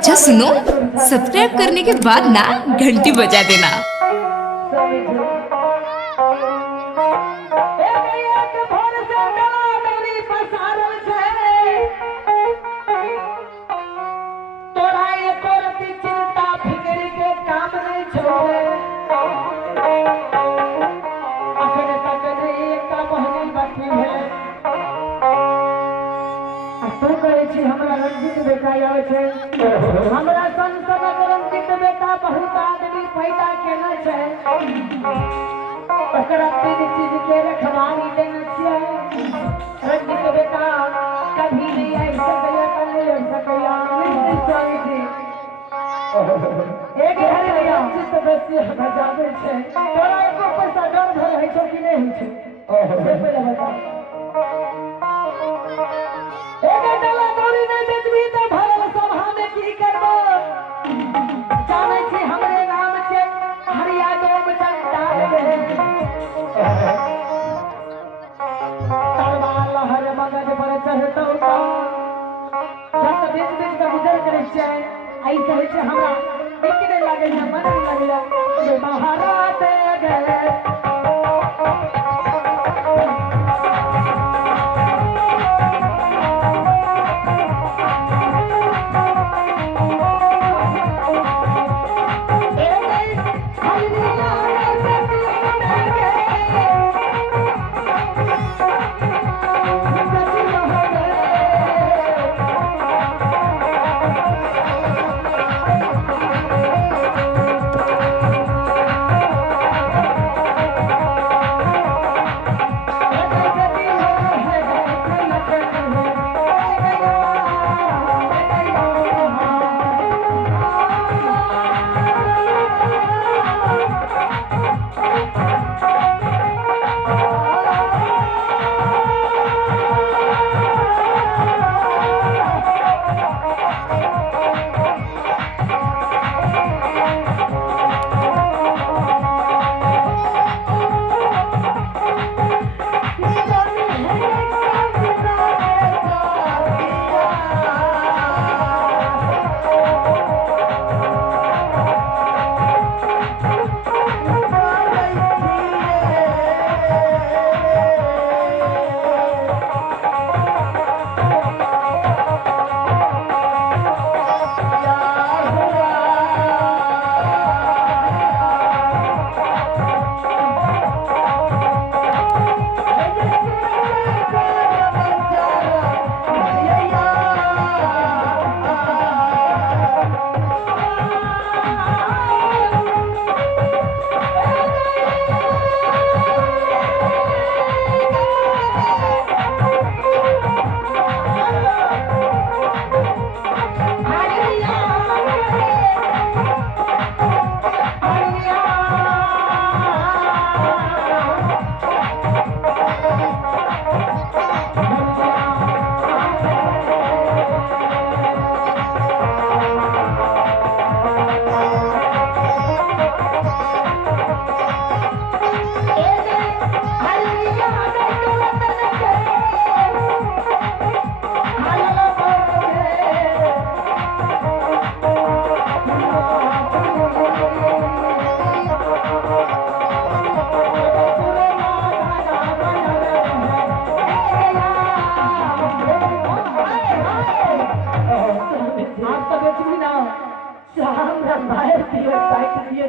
अच्छा सुनो, सब्सक्राइब करने के बाद ना घंटी बजा देना। हमरा रंजित बेटा आवे छे, हमरा संसद रंजित बेटा बहुत आदमी पैदा केना छे, ओकरा तीन चीज के रखवाली देना चाहिए। रंजित बेटा कभी नहीं आई सकया, कल नहीं सकया। स्वामी जी एक घर में रंजित बेटी हमरा जावे छे, तोरा एको पैसा डर भर है छो कि नहीं छे? से पहले बता। एक डला दौड़ी नहीं बेचबी तो भरल सभा में की करबो? जाने छी हमरे नाम के हरिया डोम चंदा रे। तलवार लहर मगज पर चढ़तौ का, जब बीच बीच से गुजर करे छे, ऐसे होय छे हमरा एक दिन लागे ना मन लागे महाराज गए।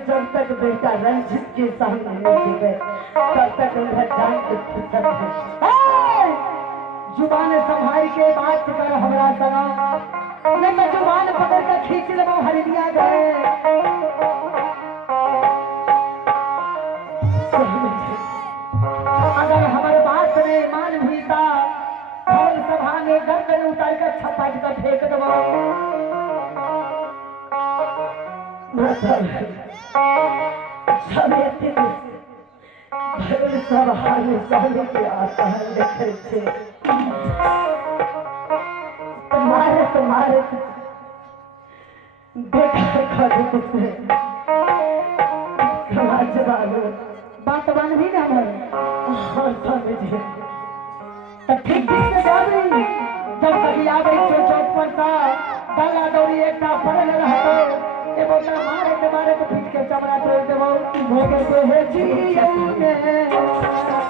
जब तक बेटा रंजित के सामने नहीं जीवे तब तक उन्हें जान के फिक्र है। जुबान संभाल के बात कर हमरा सना, नहीं तो जुबान पकड़ के खींच लेबो हरिया गए। अगर हमारे बात ने मान भीता और सभा में गर्दन उतार कर छपाट कर फेंक देबो। सब हाल सहने के आसान देखे थे, तुम्हारे देखा से समाज वालों बात बन भी ना हमारे तो ठीक से जा रही। जब कभी आवे चौक पर सा डाला दौड़ी एक पड़ल रहतो ए बोतल मारे के पीट के चमड़ा तोड़ देबो भोगे के हे जिया में